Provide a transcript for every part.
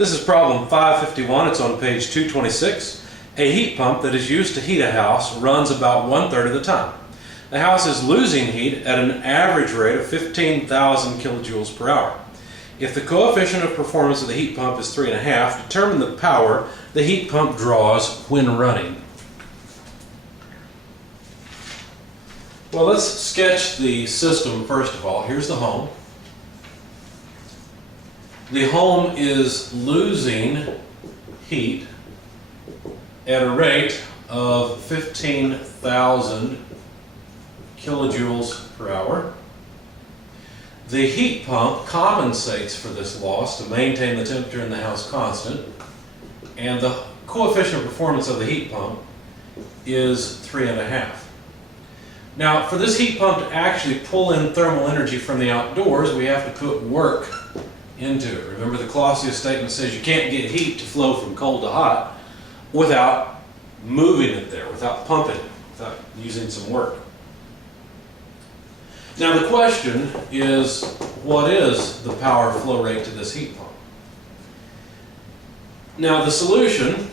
This is problem 551. It's on page 226. A heat pump that is used to heat a house runs about 1/3 of the time. The house is losing heat at an average rate of 15,000 kilojoules per hour. If the coefficient of performance of the heat pump is 3.5, determine the power the heat pump draws when running. Well, let's sketch the system first of all. Here's the home. The home is losing heat at a rate of 15,000 kilojoules per hour. The heat pump compensates for this loss to maintain the temperature in the house constant, and the coefficient of performance of the heat pump is 3.5. Now, for this heat pump to actually pull in thermal energy from the outdoors, we have to put work into it. Remember, the Clausius statement says you can't get heat to flow from cold to hot without moving it there, without pumping it, without using some work. Now the question is, what is the power flow rate to this heat pump? Now the solution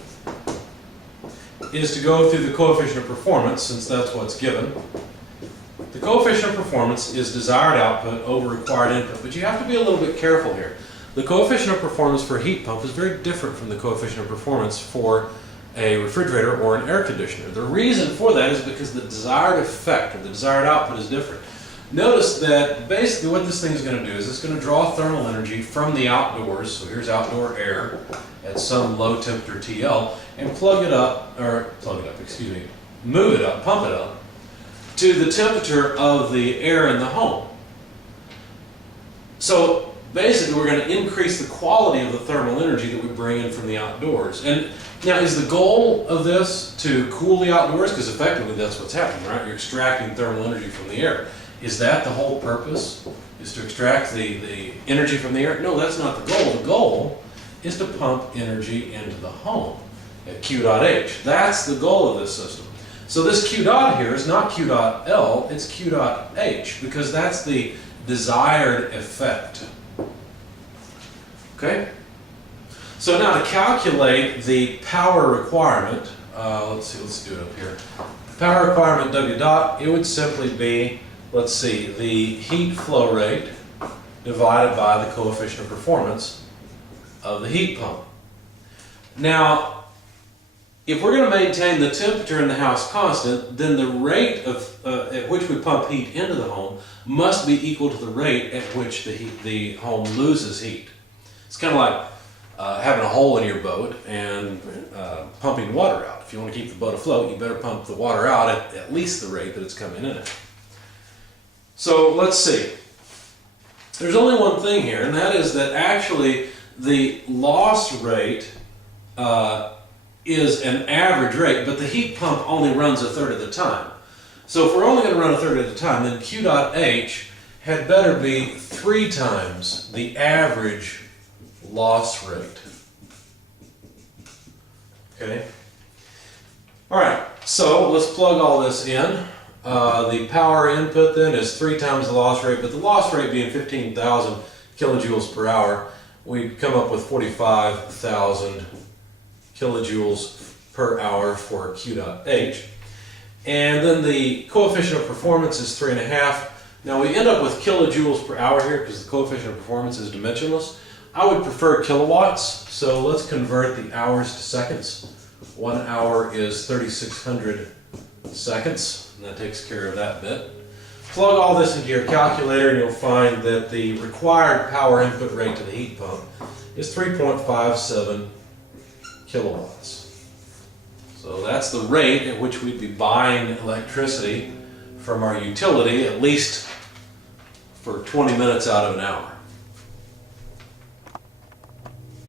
is to go through the coefficient of performance, since that's what's given. The coefficient of performance is desired output over required input, but you have to be a little bit careful here. The coefficient of performance for a heat pump is very different from the coefficient of performance for a refrigerator or an air conditioner. The reason for that is because the desired effect or the desired output is different. Notice that basically what this thing is going to do is it's going to draw thermal energy from the outdoors, so here's outdoor air at some low temperature TL, and move it up, pump it up, to the temperature of the air in the home. So basically we're going to increase the quality of the thermal energy that we bring in from the outdoors. And now, is the goal of this to cool the outdoors? Because effectively that's what's happening, right? You're extracting thermal energy from the air. Is that the whole purpose? Is to extract the energy from the air? No, that's not the goal. The goal is to pump energy into the home at Q dot H. That's the goal of this system. So this Q dot here is not Q dot L, it's Q dot H, because that's the desired effect. Okay? So now to calculate the power requirement, let's do it up here. Power requirement W dot, it would simply be, let's see, the heat flow rate divided by the coefficient of performance of the heat pump. Now, if we're going to maintain the temperature in the house constant, then the rate at which we pump heat into the home must be equal to the rate at which the home loses heat. It's kind of like having a hole in your boat and pumping water out. If you want to keep the boat afloat, you better pump the water out at least the rate that it's coming in at. So let's see. There's only one thing here, and that is that actually the loss rate is an average rate, but the heat pump only runs 1/3 of the time. So if we're only going to run 1/3 at a time, then Q dot H had better be 3 times the average loss rate. Okay? All right, so let's plug all this in. The power input then is 3 times the loss rate, but the loss rate being 15,000 kilojoules per hour, we'd come up with 45,000 kilojoules per hour for Q dot H. And then the coefficient of performance is 3.5. Now we end up with kilojoules per hour here because the coefficient of performance is dimensionless. I would prefer kilowatts, so let's convert the hours to seconds. 1 hour is 3,600 seconds, and that takes care of that bit. Plug all this into your calculator and you'll find that the required power input rate to the heat pump is 3.57 kilowatts. So that's the rate at which we'd be buying electricity from our utility, at least for 20 minutes out of an hour.